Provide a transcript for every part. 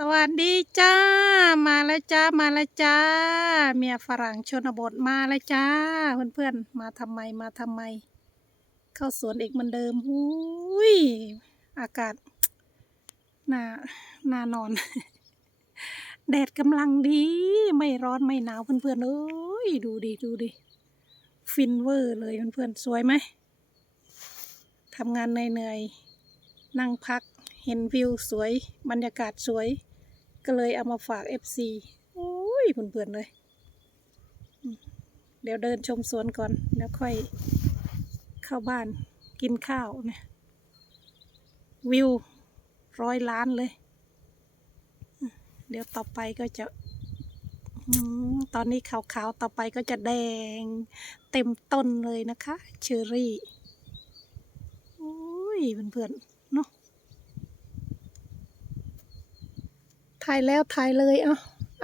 สวัสดีจ้า มาแล้วจ้า มาแล้วจ้า เมียฝรั่งชนบทมาแล้วจ้า เพื่อนๆ มาทำไมมาทำไม เข้าสวนอีกเหมือนเดิมอุ้ยอากาศน่าน่านอน แดดกำลังดี ไม่ร้อนไม่หนาวเพื่อนๆเอ้ยดูดิดูดิฟินเวอร์เลยเพื่อนๆสวยไหมทำงานเหนื่อยๆนั่งพักเห็นวิวสวย บรรยากาศสวย ก็เลยเอามาฝาก FC โอ้ยเพื่อนๆเลยอืมเดี๋ยวเดินชมสวนก่อน แล้วค่อยเข้าบ้านกินข้าวเนี่ยวิวร้อยล้านเลย เดี๋ยวต่อไปก็จะตอนนี้ขาวๆ ต่อไปก็จะแดงเต็มต้นเลยนะคะ เชอรี่ โอ้ยเพื่อนๆเนาะ ถ่ายแล้วถ่ายเลยเอา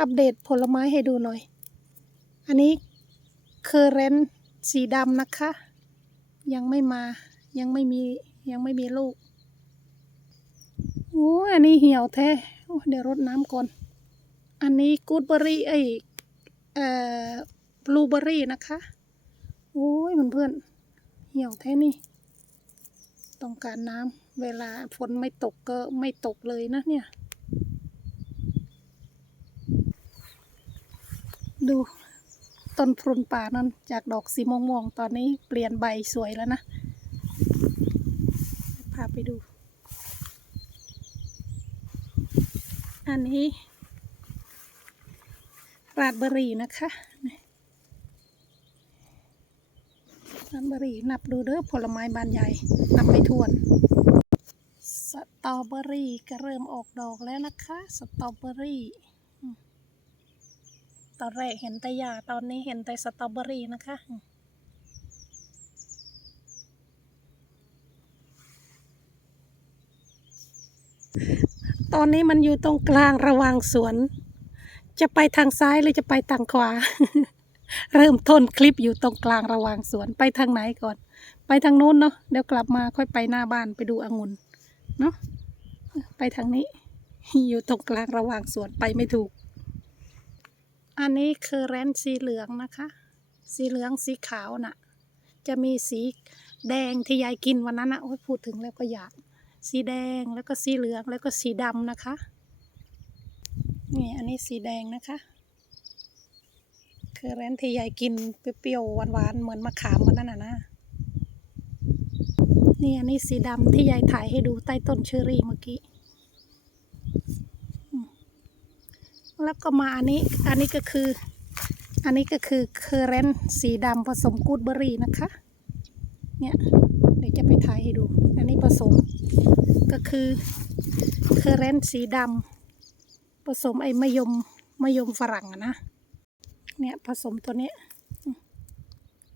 อัปเดตผลไม้ให้ดูหน่อย อันนี้เคอร์เรนสีดำนะคะ ยังไม่มายังไม่มียังไม่มีลูกโอ้อันนี้เหี่ยวแท้โอ้เดี๋ยวรดน้ำก่อน อันนี้กูดเบอรี่เอ้ยเอ่อบลูเบอรี่นะคะ โอ้ยเพื่อนๆเหี่ยวแท้นี่ต้องการน้ำเวลาฝนไม่ตกก็ไม่ตกเลยนะเนี่ย ดูต้นพรุนป่านั้นจากดอกสีม่วงๆ ตอนนี้เปลี่ยนใบสวยแล้วนะ พาไปดู อันนี้ ราดเบอรี่นะคะราดเบอร์รี่นับดูเด้อผลไม้บานใหญ่นับไม่ถ้วน สตรอเบอรี่ก็เริ่มออกดอกแล้วนะคะ สตรอเบอรี่ ตอนแรกเห็นแต่หญ้าตอนนี้เห็นแต่สตรอเบอรี่นะคะ ตอนนี้มันอยู่ตรงกลางระหว่างสวน จะไปทางซ้ายหรือจะไปทางขวา เริ่มต้นคลิปอยู่ตรงกลางระหว่างสวนไปทางไหนก่อน ไปทางนู้นเนาะเดี๋ยวกลับมาค่อยไปหน้าบ้านไปดูองุ่นเนาะไปทางนี้ อยู่ตรงกลางระหว่างสวนไปไม่ถูก อันนี้คือแรนสีเหลืองนะคะ สีเหลืองสีขาวน่ะ จะมีสีแดงที่ยายกินวันนั้นนะโอ้ยพูดถึงแล้วก็อยาก สีแดงแล้วก็สีเหลืองแล้วก็สีดำนะคะ นี่อันนี้สีแดงนะคะ คือแรนที่ยายกินเปรี้ยวๆหวานๆเหมือนมะขามวันนั้นน่ะนะนี่อันนี้สีดำที่ยายถ่ายให้ดูใต้ต้นเชอรี่เมื่อกี้ แล้วก็มาอันนี้ อันนี้ก็คือ อันนี้ก็คือเคอร์เรนสีดำผสมกูดเบอร์รี่นะคะ เนี่ยเดี๋ยวจะไปถ่ายให้ดู อันนี้ผสม ก็คือเคอร์เรนสีดำผสมไอ้มะยมมะยมฝรั่งอะนะ เนี่ยผสมตัวนี้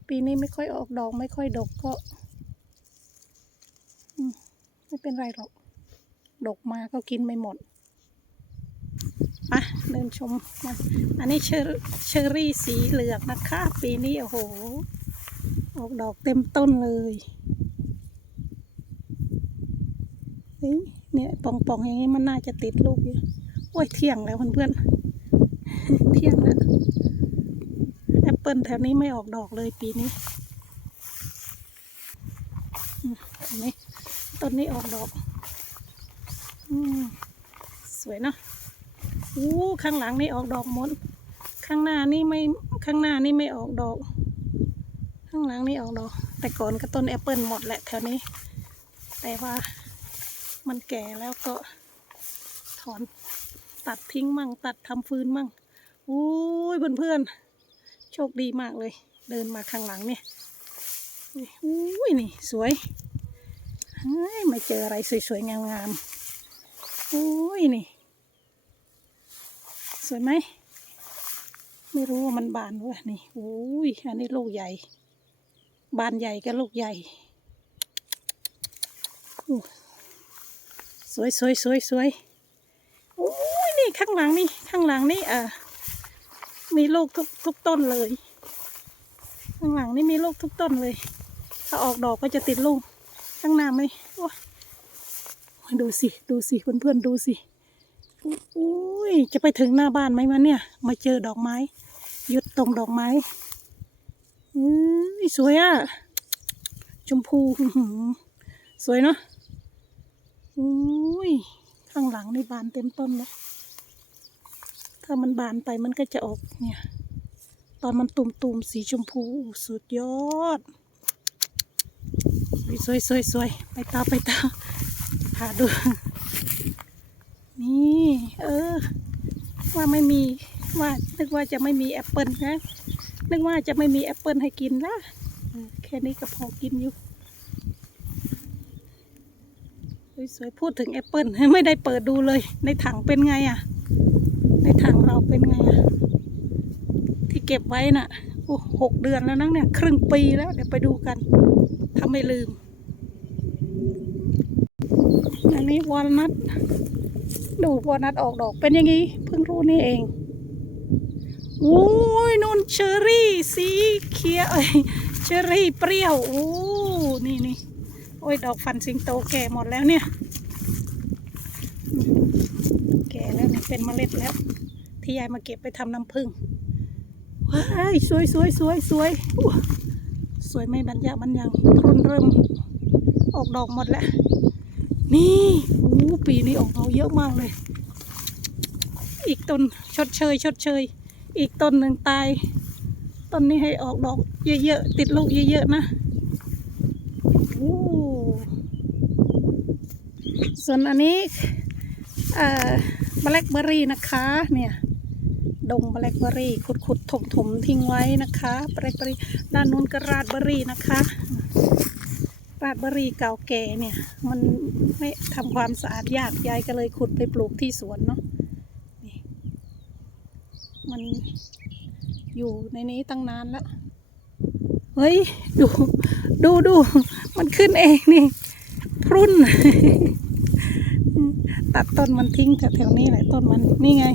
ปีนี้ไม่ค่อยออกดอกไม่ค่อยดกก็ไม่เป็นไรหรอก ดกมาก็กินไม่หมด ไปเดินชมมันอันนี้เชอร์รี่สีเหลืองนะคะ ปีนี้โอ้โห ออกดอกเต็มต้นเลยเฮ้ยเนี่ยป่องๆอย่างนี้มันน่าจะติดลูกอยู่โอ้ยเที่ยงแล้วเพื่อนๆเที่ยงแล้วแอปเปิลแถวนี้ไม่ออกดอกเลยปีนี้เห็นไหมต้นนี้ออกดอกอสวยเนาะ อู้ข้างหลังนี่ออกดอกหมด ข้างหน้านี่ไม่ข้างหน้านี่ไม่ออกดอก ข้างหลังนี่ออกดอก แต่ก่อนก็ต้นแอปเปิลหมดแหละแถวนี้ แต่ว่ามันแก่แล้วก็ถอนตัดทิ้งมั่ง ตัดทำฟืนมั่งอู้ยเพื่อนๆ โชคดีมากเลย เดินมาข้างหลังเนี่ยอู้ยนี่สวยเฮ้ยมาเจออะไรสวยๆงามๆอู้ยนี่ สวยไหม ไม่รู้ว่ามันบานด้วยนี่โอ้ยอันนี้ลูกใหญ่ บานใหญ่กับลูกใหญ่สวยสวยสวยสวยโอ้ยนี่ข้างหลังนี่ข้างหลังนี่อ่ามีลูกทุกทุกต้นเลย ข้างหลังนี่มีลูกทุกต้นเลย ถ้าออกดอกก็จะติดลูกข้างหน้าไหมโอ้ยดูสิ ดูสิเพื่อนๆดูสิ อุ้ยจะไปถึงหน้าบ้านไหมมันเนี่ย มาเจอดอกไม้หยุดตรงดอกไม้อุ้ยสวยอะ ชมพูสวยเนาะอุ้ยข้างหลังนี่บานเต็มต้นเลยถ้ามันบานไปมันก็จะออกเนี่ย ตอนมันตุ่มๆสีชมพูสุดยอด สวยสวยสวยไปต่อไปต่อพาดู นี่ เออ ว่าไม่มีว่านึกว่าจะไม่มีแอปเปิลนะนึกว่าจะไม่มีแอปเปิลให้กินละแค่นี้ก็พอกินอยู่สวยๆพูดถึงแอปเปิลไม่ได้เปิดดูเลย ในถังเป็นไงอะ ในถังเราเป็นไงอะ ที่เก็บไว้น่ะโอ้หกเดือนแล้วนังเนี่ย ครึ่งปีแล้ว เดี๋ยวไปดูกันถ้าไม่ลืม อันนี้วอลนัท ดูวอลนัทออกดอกเป็นอย่างนี้เพิ่งรู้นี่เองโอ้ยนนเชอรี่สีเขียวเชอรี่เปรี้ยวโอ้นี่นี่โอ้ยดอกฟันสิงโตแก่หมดแล้วเนี่ย แก่แล้วนี่เป็นเมล็ดแล้ว ที่ยายมาเก็บไปทำน้ำผึ้งว้ายสวยสวยสวยสวยสวยไม่บรรยะบรรยังพรุนเริ่มออกดอกหมดแล้ว นี่โอ้ปีนี้ออกดอกเยอะมากเลย อีกต้นชดเชย ชดเชย อีกต้นหนึ่งตาย ต้นนี้ให้ออกดอกเยอะๆ ติดลูกเยอะๆนะโอ้ส่วนอันนี้เอ่อแบล็คเบอรี่นะคะเนี่ยดงแบล็คเบอรี่ขุดขุดถมถมๆทิ้งไว้นะคะแบล็คเบอรี่ด้านนู้นก็ราดเบอรี่นะคะ ราดบรีเก่าแก่เนี่ย มันไม่ทำความสะอาดยากยายก็เลยขุดไปปลูกที่สวนเนาะนี่มันอยู่ในนี้ตั้งนานแล้ว เฮ้ย ดูดูดูมันขึ้นเองนี่ พรุ่น ตัดต้นมันทิ้งแถวๆนี้แหละต้นมันนี่ไง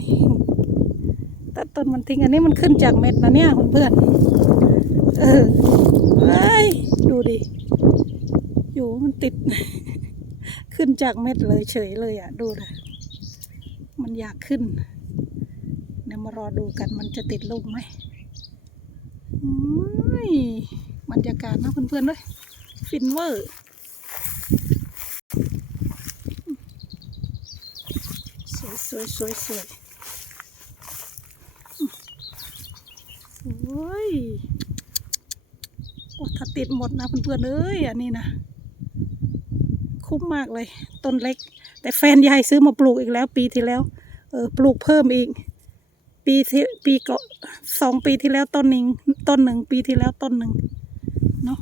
ตัดต้นมันทิ้งอันนี้มันขึ้นจากเม็ดนะเนี่ยเพื่อนเออเฮ้ย ดูดิ อยู่มันติด ขึ้นจากเม็ดเลยเฉยเลยอะ ดูเลยมันอยากขึ้น เดี๋ยวมารอดูกันมันจะติดลูกไหมอุ้ยบรรยากาศนะเพื่อนๆด้วยฟินเวอร์สวยสวยสวยสวยโอ้ยโอ้ถ้าติดหมดนะเพื่อนๆเอ้ยอันนี้นะ คุ้มมากเลยต้นเล็ก แต่แฟนยายซื้อมาปลูกอีกแล้ว ปีที่แล้ว เออปลูกเพิ่มอีก ปีที่ปีก็สองปีที่แล้วต้นหนึ่งต้นหนึ่งปีที่แล้วต้นหนึ่งเนาะ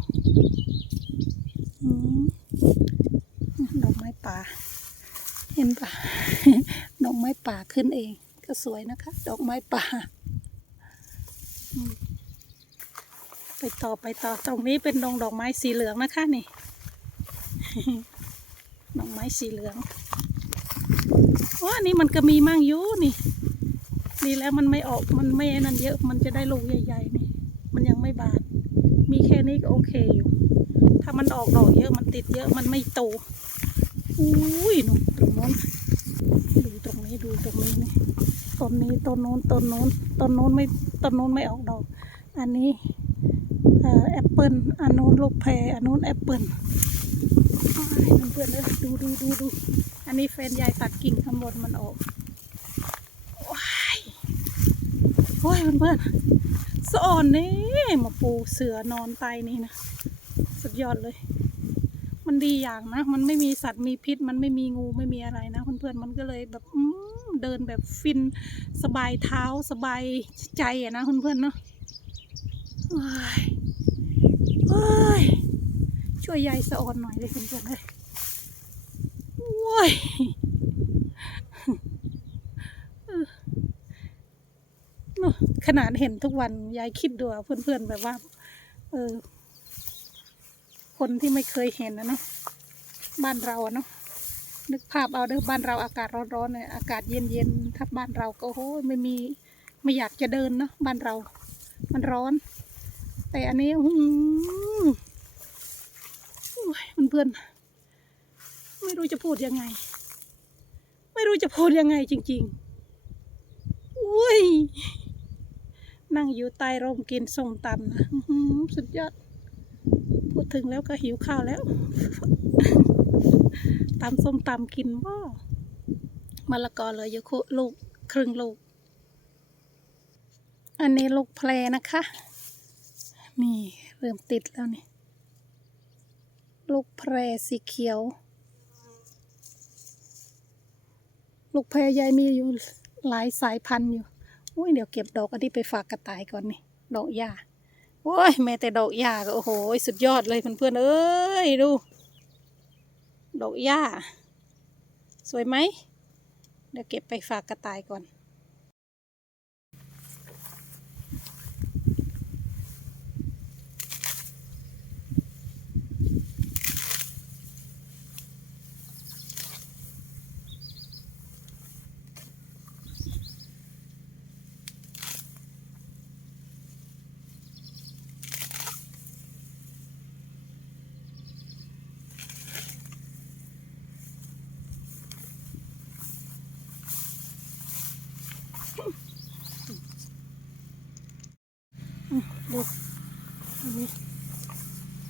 ดอกไม้ป่า เห็นปะดอกไม้ป่าขึ้นเอง ก็สวยนะคะ ดอกไม้ป่าไปต่อไปต่อตรงนี้เป็นดงดอกไม้สีเหลืองนะคะนี่ ดอกไม้สีเหลืองว่านี่มันก็มีมั่งอยู่นี่นี่แล้วมันไม่ออกมันไม่นั่นเยอะ มันจะได้ลูกใหญ่ๆนี่ มันยังไม่บาน มีแค่นี้ก็โอเคอยู่ ถ้ามันออกดอกเยอะมันติดเยอะมันไม่โตอุ้ยหนูนตรงโน้นดูตรงนี้ดูตรงนี้นี่ต้นนี้ต้นโน้นต้นโน้นต้นโน้นไม่ต้นโน้นไม่ออกดอก อันนี้แอปเปิลอันโน้นลูกแพรอันโน้นแอปเปิล เพื่อนเลยดูดูดูดู อันนี้แฟนยายตัดกิ่งข้างบนมันออกว้ายโอ้ยเพื่อนๆสะอ่อนนี่มาปูเสือนอนไตนี่นะ สุดยอดเลย มันดีอย่างนะ มันไม่มีสัตว์มีพิษ มันไม่มีงูไม่มีอะไรนะ เพื่อนๆมันก็เลยแบบอืเดินแบบฟินสบายเท้าสบายใจอะนะเพื่อนๆเนาะว้าย ช่วยยายสะออนหน่อยเลยเพื่อนๆเลยว้ยขนาดเห็นทุกวันยายคิดดูเพื่อนๆแบบว่า เออ คนที่ไม่เคยเห็นนะเนาะบ้านเราอะเนาะนึกภาพเอาเด้อบ้านเราอากาศร้อนๆเนี่ยอากาศเย็นๆถ้าบ้านเราก็โอ้โหไม่มีไม่อยากจะเดินเนาะบ้านเรา มันร้อน แต่อันนี้อื้อหือโอ้ย เพื่อนๆ ไม่รู้จะพูดยังไง ไม่รู้จะพูดยังไงจริงๆอุ้ยนั่งอยู่ใต้ร่มกินส้มตำนะสุดยอด พูดถึงแล้วก็หิวข้าวแล้วตำส้มตำกินบ่มะละกอเลยอยู่คุลูกครึ่งลูก อันนี้ลูกแพรนะคะ นี่เริ่มติดแล้วนี่ ลูกแพรสีเขียว ลูกแพรยายมีอยู่หลายสายพันธุ์อยู่อุ้ยเดี๋ยวเก็บดอกอันนี้ไปฝากกระต่ายก่อนนี่ดอกหญ้าโอ้ยแม้แต่ดอกหญ้าก็โอ้โหสุดยอดเลยเพื่อนๆเอ้ยดู ดอกหญ้า สวยไหมเดี๋ยวเก็บไปฝากกระต่ายก่อน ดูอันนี้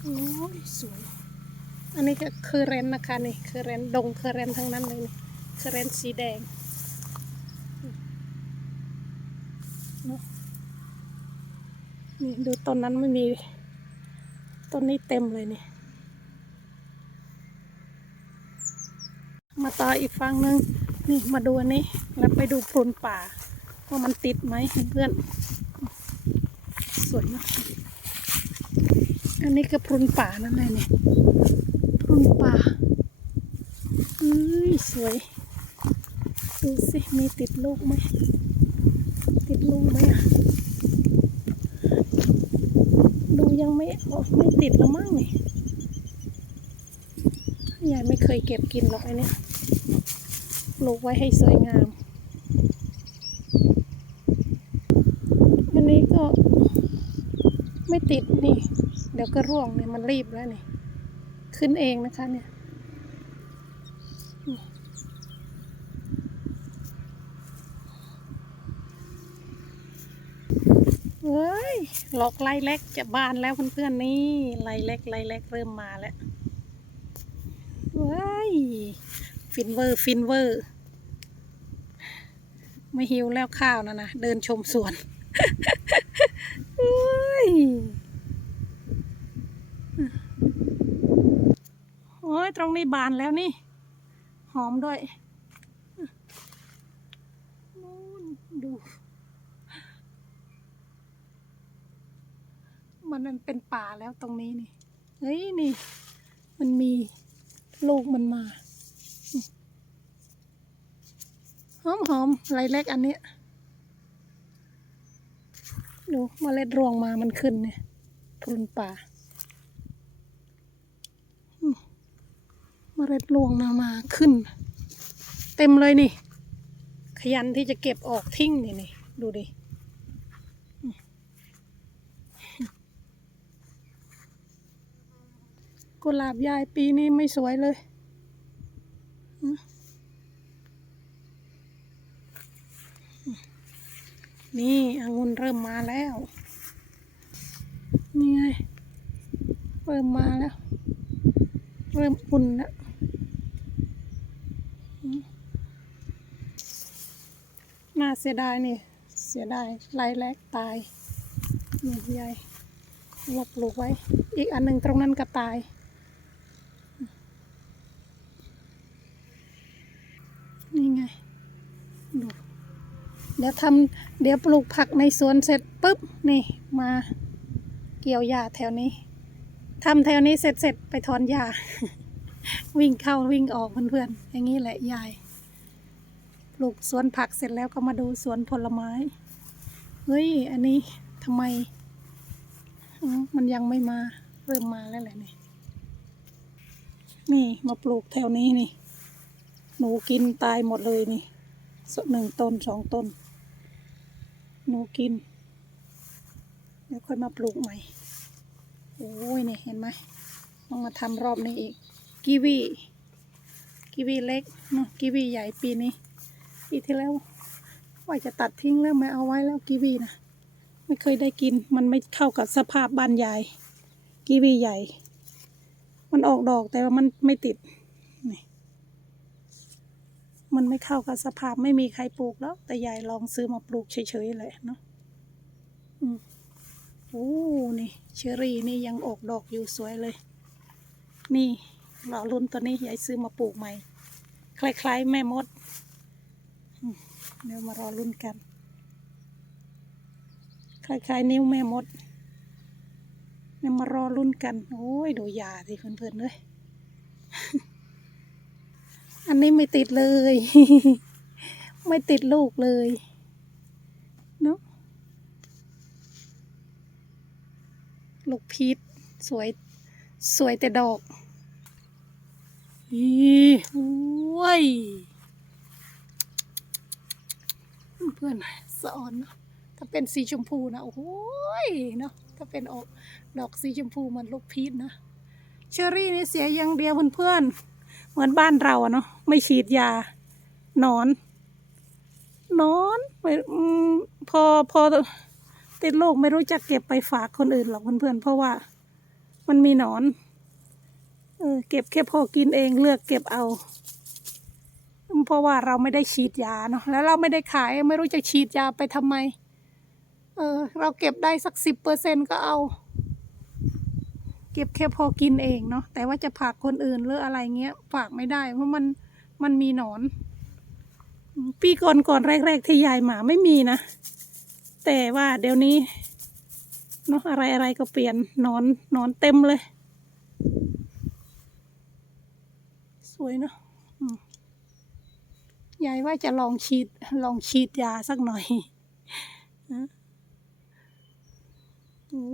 โอ้ย สวย อันนี้ก็คือเรนนะคะนี่คือเรนดงคือเรนทั้งนั้นเลยนี่คือเรนสีแดงเนอะนี่ดูต้นนั้นไม่มีต้นนี้เต็มเลยนี่มาต่ออีกฝั่งหนึงนี่มาดูอันนี้แล้วไปดูพรุนป่าว่ามันติดไหมเพื่อน สวยเนอะ อันนี้ก็พรุนป่านั่นเลยเนี่ยพรุนป่าเอ้ยสวย ดูสิมีติดลูกไหมติดลูกไหมอะดูยังไม่ออกไม่ติดละมั้งนี่ยายไม่เคยเก็บกินหรอกไอเนี้ยปลูกไว้ให้สวยงามอันนี้ก็ไม่ติดนี่ ดี๋ยวก็ร่วงเนี่ยมันรีบแล้วนี่ขึ้นเองนะคะเนี่ยเฮ้ยหลอกไล่เล็กจะบานแล้วเพื่อนๆนี่ไล่เล็กไล่เล็กเริ่มมาแล้วเว้ยฟินเวอร์ฟินเวอร์ ไม่หิวแล้วข้าวนะนะเดินชมสวนเฮ้ย อ้ยตรงนี้บานแล้วนี่ หอมด้วยนู่นดูมันมันเป็นป่าแล้วตรงนี้นี่ เฮ้ยนี่ มันมีลูกมันมาหอมหอมไรเล็กอันนี้ดูเมล็ดรวงมามันขึ้นเนี่ยพรุนป่าอืม มเมล็ดรวงนามาขึ้น เต็มเลยนี่ ขยันที่จะเก็บออกทิ้งนี่นี่ดูดิกุหลาบยายปีนี้ไม่สวยเลย นี่องุ่นเริ่มมาแล้ว นี่ไง เริ่มมาแล้ว เริ่มอุ่นแล้วอืม น่าเสียดายนี่ เสียดายลายแรกตายนี่ยายเอาปลูกไว้ อีกอันหนึ่งตรงนั้นก็ตาย นี่ไง ดู เดี๋ยวทำเดี๋ยวปลูกผักในสวนเสร็จปุ๊บ นี่มาเกี่ยวหญ้าแถวนี้ทำแถวนี้เสร็จเสร็จไปถอนหญ้า วิ่งเข้าวิ่งออกเพื่อนๆ อย่างนี้แหละยาย ลูกสวนผักเสร็จแล้วก็มาดูสวนผลไม้ เฮ้ย อันนี้ทำไม มันยังไม่มา เริ่มมาแล้วแหละนี่ นี่มาปลูกแถวนี้นี่ หนูกินตายหมดเลยนี่สหนึ่งต้นสองต้น หนูกินเดี๋ยวค่อยมาปลูกใหม่ โอ้ยนี่เห็นไหมต้องมาทำรอบนี้อีกกีวีกีกีวีเล็กเนาะกีวีใหญ่ปีนี้ ปีที่แล้วว่าจะตัดทิ้งแล้วไม่เอาไว้แล้วกีวีนะไม่เคยได้กิน มันไม่เข้ากับสภาพบ้านยาย กีวีใหญ่ มันออกดอกแต่ว่ามันไม่ติดนี่มันไม่เข้ากับสภาพไม่มีใครปลูกแล้ว แต่ยายลองซื้อมาปลูกเฉยๆเลยเนาะอืมโอ้นี่เชอรี่นี่ยังออกดอกอยู่สวยเลย นี่รอรุ่นตัวนี้ยายซื้อมาปลูกใหม่ คล้ายๆ แม่มด เดี๋ยวมารอรุ่นกัน คล้ายๆนิ้วแม่มดเดี๋ยวมารอรุ่นกัน โอ้ยดูยาสิเพื่อนๆเลยอันนี้ไม่ติดเลย ไม่ติดลูกเลยเนาะลูกพีชสวยสวยแต่ดอกอีโอ้ย เพื่อนสอนเนอะถ้าเป็นสีชมพูนะโอ้โหยเนาะถ้าเป็นออกดอกสีชมพูมันลูกพีชนะเชอรี่นี่เสียอย่างเดียวเพื่อนๆเหมือนบ้านเราอะเนาะไม่ฉีดยานอน นอนไม่พอพอติดโรคไม่รู้จักเก็บไปฝากคนอื่นหรอกเพื่อนๆเพราะว่ามันมีหนอนเออเก็บแค่พอกินเองเลือกเก็บเอา เพราะว่าเราไม่ได้ฉีดยาเนาะแล้วเราไม่ได้ขายไม่รู้จะฉีดยาไปทำไม เออ เราเก็บได้สักสิบเปอร์เซ็นก็เอา เก็บแค่พอกินเองเนาะแต่ว่าจะฝากคนอื่นหรืออะไรเงี้ยฝากไม่ได้ เพราะมันมันมีหนอน ปีก่อนก่อนแรก ๆ ที่ยายหมาไม่มีนะ แต่ว่าเดี๋ยวนี้เนาะอะไรอะไรก็เปลี่ยนหนอนหนอนเต็มเลย สวยเนาะ ยายว่าจะลองฉีดลองฉีดยาสักหน่อยนะโอ้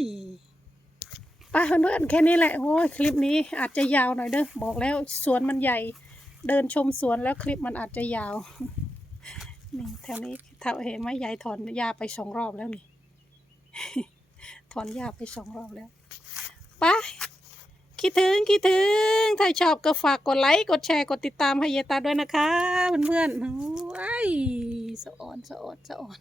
ยไป้าเพื่อนแค่นี้แหละโอ้ยคลิปนี้อาจจะยาวหน่อยเด้อบอกแล้วสวนมันใหญ่ เดินชมสวนแล้วคลิปมันอาจจะยาวนี่แถวนี้ถ้าเห็นไหมยายถอนหญ้าไปสองรอบแล้วนี่ ถอนหญ้าไปสองรอบแล้วไป คิดถึงคิดถึง ถ้าชอบก็ฝากกดไลค์ กดแชร์ กดติดตามให้เยาตาด้วยนะคะ เพื่อนๆโอ้ยสะอ่อนสะอ่อนสะอ่อน